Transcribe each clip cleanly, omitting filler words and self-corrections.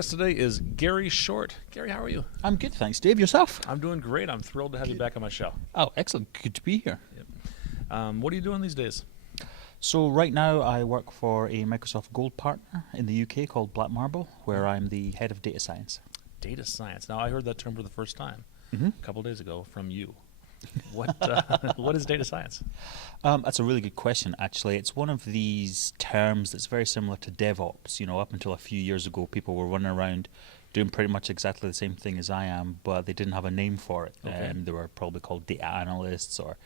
guest today is Gary Short. Gary, how are you? I'm good, thanks, Dave. Yourself? I'm doing great. I'm thrilled to have you back on my show. Oh, excellent. Good to be here. Yep. What are you doing these days? So right now I work for a Microsoft Gold partner in the UK called Black Marble, where I'm the head of data science. Data science. Now, I heard that term for the first time a couple days ago from you. What is data science? That's a really good question, actually. It's one of these terms that's very similar to DevOps. You know, up until a few years ago, people were running around doing pretty much exactly the same thing as I am, but they didn't have a name for it. Okay. They were probably called data analysts or,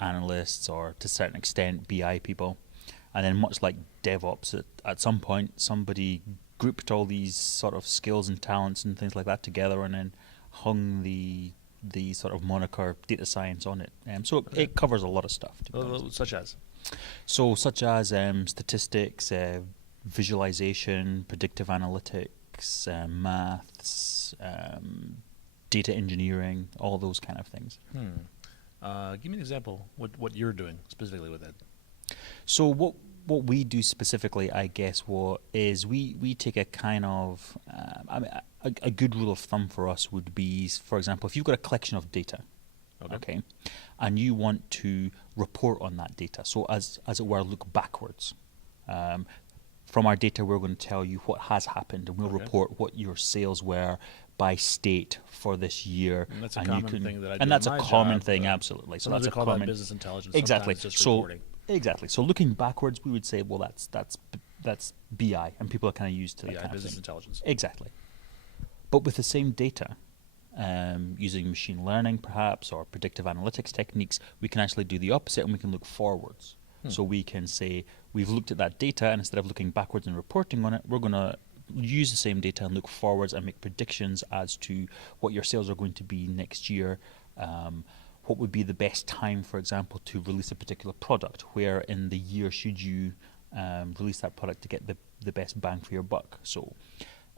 analysts or to a certain extent BI people. And then much like DevOps, at some point somebody grouped all these sort of skills and talents and things like that together and then hung the sort of moniker data science on it. So it covers a lot of stuff. To be honest. Such as? Such as statistics, visualization, predictive analytics, maths, data engineering, all those kind of things. Give me an example what you're doing specifically with it. So what we do specifically, I guess, is we take a kind of a good rule of thumb for us would be, for example, if you've got a collection of data, okay, and you want to report on that data. So as it were, look backwards. From our data, we're going to tell you what has happened, and we'll report what your sales were by state for this year. And that's a common thing that I do. And that's in a my common job, thing, absolutely. So that's we a call common that business intelligence. Exactly. Sometimes just reporting. Exactly. So looking backwards, we would say, well, that's BI, and people are kind of used to that BI, kind of business thing. intelligence. Exactly. But with the same data, using machine learning perhaps or predictive analytics techniques, we can actually do the opposite and we can look forwards. So we can say, we've looked at that data, and instead of looking backwards and reporting on it, we're going to use the same data and look forwards and make predictions as to what your sales are going to be next year. What would be the best time, for example, to release a particular product? Where in the year should you release that product to get the best bang for your buck? So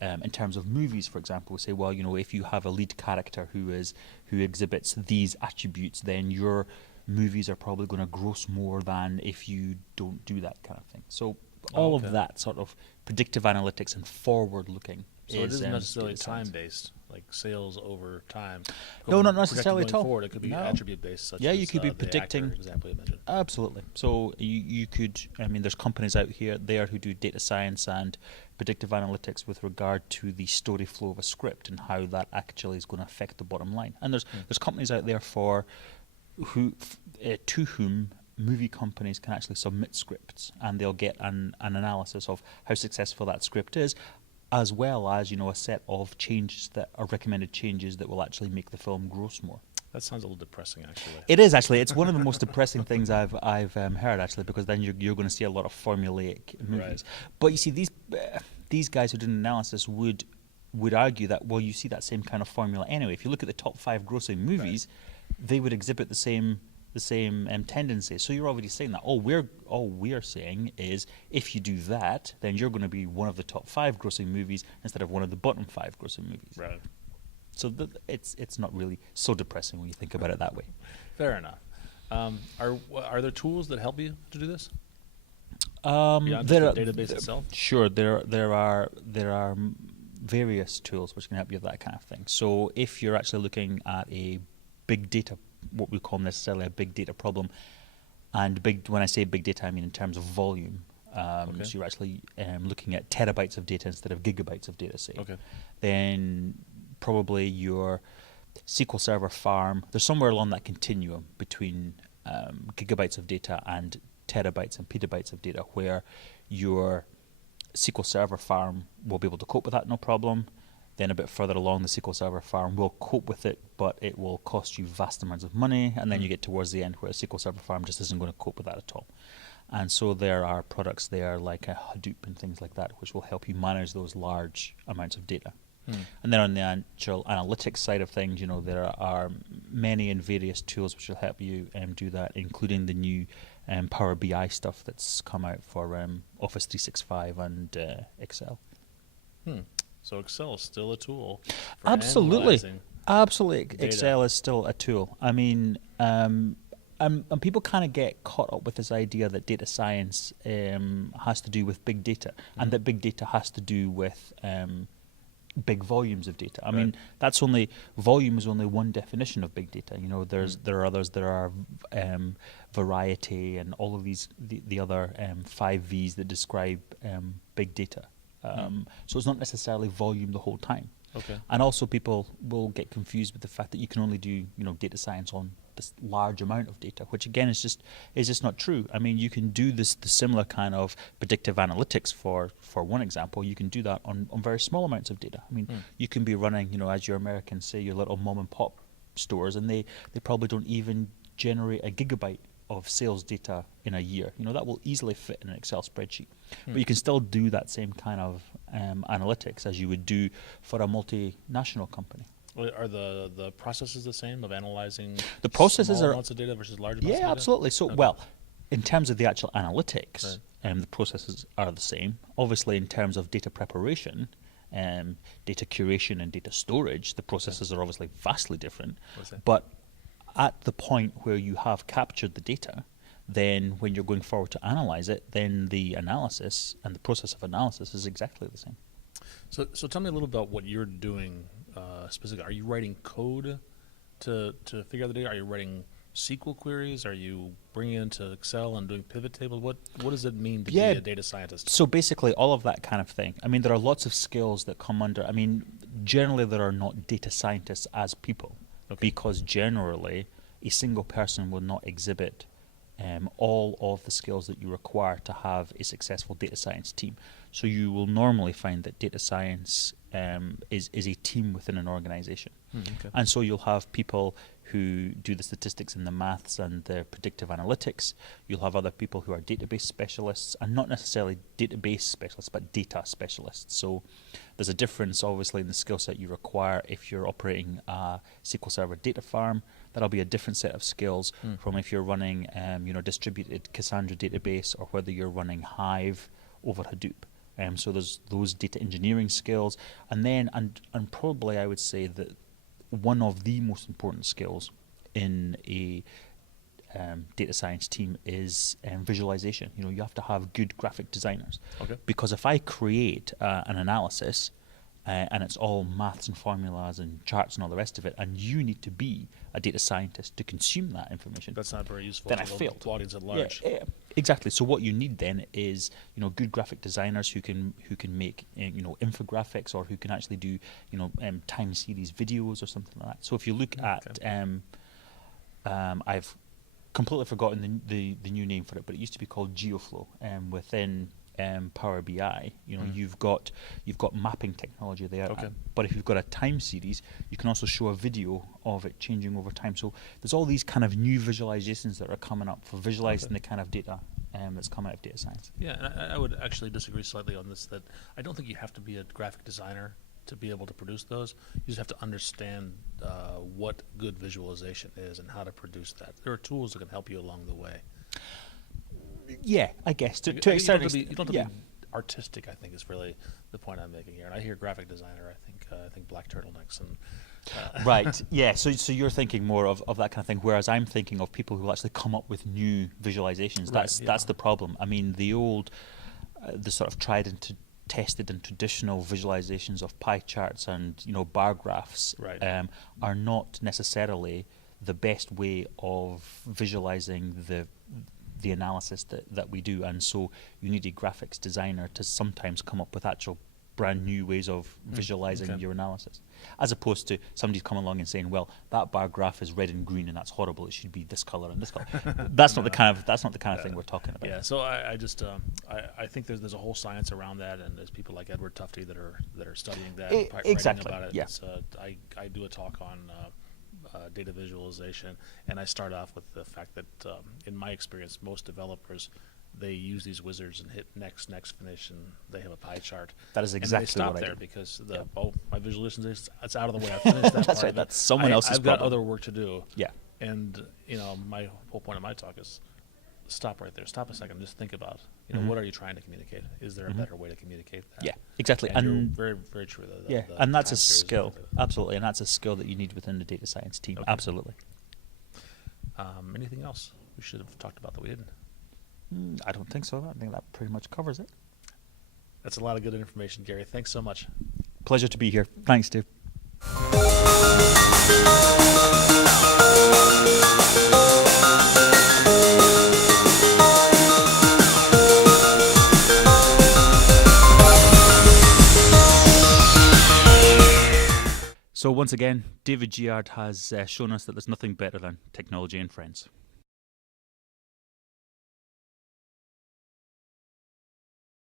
in terms of movies, for example, we say, well, if you have a lead character who exhibits these attributes, then your movies are probably going to gross more than if you don't do that kind of thing. So all of that sort of predictive analytics and forward-looking. So it isn't necessarily time-based, like sales over time. No, not necessarily at all. Forward, it could be attribute-based, such you as could be predicting. the example you mentioned. Absolutely. So you could, there's companies out there who do data science and predictive analytics with regard to the story flow of a script and how that actually is going to affect the bottom line. And there's companies out there to whom movie companies can actually submit scripts, and they'll get an analysis of how successful that script is, as well as a set of changes that are recommended changes that will actually make the film gross more. That sounds a little depressing, actually. It is actually. It's one of the most depressing things I've heard, actually, because then you're going to see a lot of formulaic movies. Right. But you see, these guys who did an analysis would argue that, well, you see that same kind of formula anyway. If you look at the top 5 grossing movies, they would exhibit the same tendency. So you're already saying that. All we're saying is, if you do that, then you're going to be one of the top 5 grossing movies instead of one of the bottom 5 grossing movies. Right. So it's not really so depressing when you think about it that way. Fair enough. Are there tools that help you to do this? Beyond the database itself? Sure, there are various tools which can help you with that kind of thing. So if you're actually looking at a big data, what we call necessarily a big data problem, and when I say big data, I mean in terms of volume. So you're actually looking at terabytes of data instead of gigabytes of data, say. Okay. Then probably your SQL Server farm, there's somewhere along that continuum between gigabytes of data and terabytes and petabytes of data, where your SQL Server farm will be able to cope with that, no problem. Then a bit further along, the SQL Server farm will cope with it, but it will cost you vast amounts of money. And then you get towards the end where a SQL Server farm just isn't going to cope with that at all. And so there are products there like a Hadoop and things like that, which will help you manage those large amounts of data. And then on the actual analytics side of things, there are many and various tools which will help you do that, including the new Power BI stuff that's come out for Office 365 and Excel. So Excel is still a tool for Absolutely. Absolutely. Data. Excel is still a tool. I mean, and people kind of get caught up with this idea that data science has to do with big data, and that big data has to do with big volumes of data. I Right. mean, volume is only one definition of big data. You know, there are others. There are variety and all of the other 5 V's that describe big data. So it's not necessarily volume the whole time. Okay. And also, people will get confused with the fact that you can only do data science on this large amount of data, which again is just not true. I mean, you can do the similar kind of predictive analytics for one example. You can do that on very small amounts of data. I mean, you can be running, as your Americans say, your little mom and pop stores, and they probably don't even generate a gigabyte of sales data in a year. That will easily fit in an Excel spreadsheet. But you can still do that same kind of analytics as you would do for a multinational company. Well, are the processes the same of analyzing The processes small are amounts of data versus large amounts of data? Yeah, absolutely. So, Okay. well, in terms of the actual analytics, Right. the processes are the same. Obviously, in terms of data preparation, data curation, and data storage, the processes are obviously vastly different. What's that? But at the point where you have captured the data, then when you're going forward to analyze it, then the analysis and the process of analysis is exactly the same. So tell me a little about what you're doing specifically. Are you writing code to figure out the data? Are you writing SQL queries? Are you bringing it into Excel and doing pivot tables? What does it mean to be a data scientist? So basically all of that kind of thing. I mean, there are lots of skills that come under. I mean, generally there are not data scientists as people. Okay. Because generally a single person will not exhibit all of the skills that you require to have a successful data science team. So you will normally find that data science is a team within an organization. Okay. And so you'll have people who do the statistics and the maths and the predictive analytics. You'll have other people who are database specialists, and not necessarily database specialists, but data specialists. So there's a difference, obviously, in the skill set you require. If you're operating a SQL Server data farm, that'll be a different set of skills from if you're running distributed Cassandra database, or whether you're running Hive over Hadoop. So there's those data engineering skills. And then, and probably I would say that one of the most important skills in a data science team is visualization. You have to have good graphic designers. Okay. Because if I create an analysis and it's all maths and formulas and charts and all the rest of it, and you need to be a data scientist to consume that information, That's not very useful then to I the failed. audience at large. Yeah, exactly. So what you need then is good graphic designers who can make infographics, or who can actually do time series videos or something like that. So if you look at I've completely forgotten the new name for it, but it used to be called GeoFlow. Within Power BI, you've got mapping technology there. Okay. But if you've got a time series, you can also show a video of it changing over time. So there's all these kind of new visualizations that are coming up for visualizing the kind of data that's come out of data science. Yeah, and I would actually disagree slightly on this, that I don't think you have to be a graphic designer to be able to produce those. You just have to understand what good visualization is and how to produce that. There are tools that can help you along the way. Yeah, I guess to You a don't certain have to be, extent. you don't have Yeah. to be artistic, I think, is really the point I'm making here. And I hear graphic designer, I think black turtlenecks and Right. Yeah. So you're thinking more of that kind of thing, whereas I'm thinking of people who actually come up with new visualizations. Right, That's the problem. I mean, the old, the sort of tried and tested and traditional visualizations of pie charts and bar graphs Right. Are not necessarily the best way of visualizing the analysis that we do. And so you need a graphics designer to sometimes come up with actual brand new ways of visualizing okay. your analysis, as opposed to somebody coming along and saying, well, that bar graph is red and green and that's horrible, it should be this color and this color. That's not the kind of thing we're talking about. Yeah, so I just I think there's a whole science around that, and there's people like Edward Tufte that are studying that, and Exactly, writing about it. yeah. It's, I do a talk on data visualization, and I start off with the fact that in my experience, most developers, they use these wizards and hit next, finish, and they have a pie chart. That is exactly and they stop what I there do. because my visualization, it's out of the way. I finished that That's part right, of it. that's someone else's I've got problem. other work to do. Yeah. And my whole point of my talk is stop right there. Stop a second. Just think about what are you trying to communicate? Is there a better way to communicate that? Yeah, exactly. And you're And very, very true. and that's a time series skill, is- absolutely, and that's a skill that you need within the data science team. Okay. Absolutely. Anything else we should have talked about that we didn't? I don't think so. I think that pretty much covers it. That's a lot of good information, Gary. Thanks so much. Pleasure to be here. Thanks, Dave. So once again, David Giard has shown us that there's nothing better than technology and friends.